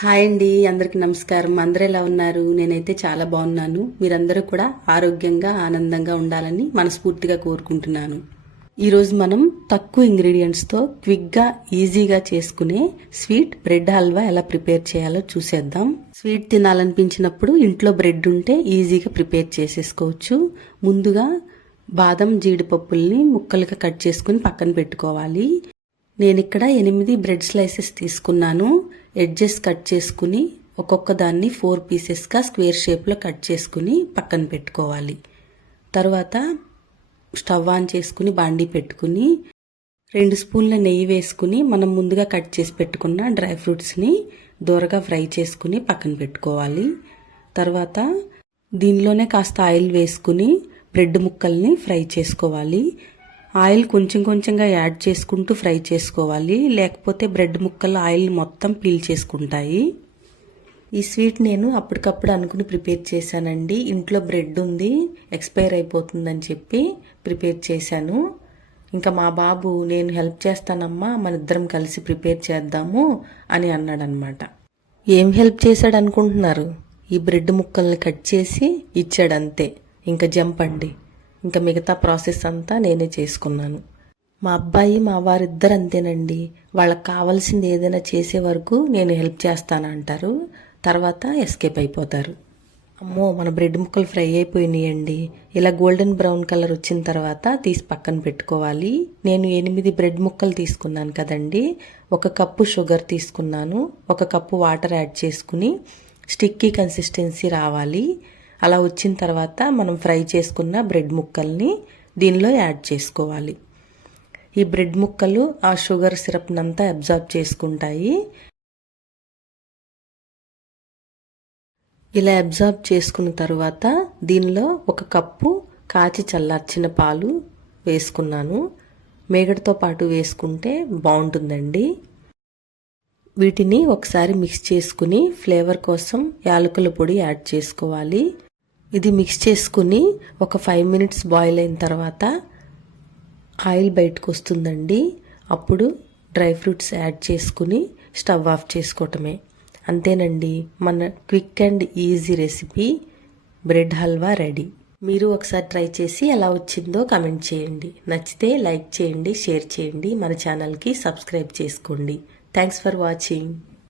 Hi అండి అందరికి నమస్కారం. అందరు ఎలా ఉన్నారు? నేనైతే చాలా బాగున్నాను. మీరందరూ కూడా ఆరోగ్యంగా ఆనందంగా ఉండాలని మనస్ఫూర్తిగా కోరుకుంటున్నాను. ఈరోజు మనం తక్కువ ఇంగ్రీడియంట్స్తో క్విక్గా ఈజీగా చేసుకునే స్వీట్ బ్రెడ్ హల్వా ఎలా ప్రిపేర్ చేయాలో చూసేద్దాం. స్వీట్ తినాలనిపించినప్పుడు ఇంట్లో బ్రెడ్ ఉంటే ఈజీగా ప్రిపేర్ చేసేసుకోవచ్చు. ముందుగా బాదం జీడిపప్పుల్ని ముక్కలుగా కట్ చేసుకుని పక్కన పెట్టుకోవాలి. నేను ఇక్కడ ఎనిమిది బ్రెడ్ స్లైసెస్ తీసుకున్నాను. ఎడ్జెస్ కట్ చేసుకుని ఒక్కొక్క దాన్ని ఫోర్ పీసెస్గా స్క్వేర్ షేప్లో కట్ చేసుకుని పక్కన పెట్టుకోవాలి. తర్వాత స్టవ్ ఆన్ చేసుకుని బాండీ పెట్టుకుని రెండు స్పూన్ల నెయ్యి వేసుకుని మనం ముందుగా కట్ చేసి పెట్టుకున్న డ్రై ఫ్రూట్స్ని దూరగా ఫ్రై చేసుకుని పక్కన పెట్టుకోవాలి. తర్వాత దీనిలోనే కాస్త ఆయిల్ వేసుకుని బ్రెడ్ ముక్కల్ని ఫ్రై చేసుకోవాలి. ఆయిల్ కొంచెం కొంచెంగా యాడ్ చేసుకుంటూ ఫ్రై చేసుకోవాలి. లేకపోతే బ్రెడ్ ముక్కలు ఆయిల్ మొత్తం పీల్ చేసుకుంటాయి. ఈ స్వీట్ నేను అప్పటికప్పుడు అనుకుని ప్రిపేర్ చేశానండి. ఇంట్లో బ్రెడ్ ఉంది ఎక్స్పైర్ అయిపోతుందని చెప్పి ప్రిపేర్ చేశాను. ఇంకా మా బాబు నేను హెల్ప్ చేస్తానమ్మా మన ఇద్దరం కలిసి ప్రిపేర్ చేద్దాము అని అన్నాడనమాట. ఏం హెల్ప్ చేశాడు అనుకుంటున్నారు ఈ బ్రెడ్ ముక్కల్ని కట్ చేసి ఇచ్చాడంతే. ఇంకా జంప్ అండి. ఇంకా మిగతా ప్రాసెస్ అంతా నేనే చేసుకున్నాను. మా అబ్బాయి మా వారిద్దరు అంతేనండి. వాళ్ళకి కావాల్సింది ఏదైనా చేసే వరకు నేను హెల్ప్ చేస్తానంటారు. తర్వాత ఎస్కేప్ అయిపోతారు. అమ్మో మన బ్రెడ్ ముక్కలు ఫ్రై అయిపోయినాయండి. ఇలా గోల్డెన్ బ్రౌన్ కలర్ వచ్చిన తర్వాత తీసి పక్కన పెట్టుకోవాలి. నేను ఎనిమిది బ్రెడ్ ముక్కలు తీసుకున్నాను కదండి. ఒక కప్పు షుగర్ తీసుకున్నాను. ఒక కప్పు వాటర్ యాడ్ చేసుకుని స్టిక్కీ కన్సిస్టెన్సీ రావాలి. అలా వచ్చిన తర్వాత మనం ఫ్రై చేసుకున్న బ్రెడ్ ముక్కల్ని దీనిలో యాడ్ చేసుకోవాలి. ఈ బ్రెడ్ ముక్కలు ఆ షుగర్ సిరప్నంతా అబ్జార్బ్ చేసుకుంటాయి. ఇలా అబ్జార్బ్ చేసుకున్న తర్వాత దీనిలో ఒక కప్పు కాచి చల్లార్చిన పాలు వేసుకున్నాను. మేగడతో పాటు వేసుకుంటే బాగుంటుందండి. వీటిని ఒకసారి మిక్స్ చేసుకుని ఫ్లేవర్ కోసం యాలకుల పొడి యాడ్ చేసుకోవాలి. ఇది మిక్స్ చేసుకుని ఒక ఫైవ్ మినిట్స్ బాయిల్ అయిన తర్వాత ఆయిల్ బయటకు వస్తుందండి. అప్పుడు డ్రై ఫ్రూట్స్ యాడ్ చేసుకుని స్టవ్ ఆఫ్ చేసుకోవటమే. అంతేనండి మన quick and easy recipe bread halwa ready. మీరు ఒకసారి ట్రై చేసి ఎలా వచ్చిందో కమెంట్ చేయండి. నచ్చితే లైక్ చేయండి షేర్ చేయండి. మన ఛానల్కి సబ్స్క్రైబ్ చేసుకోండి. Thanks for watching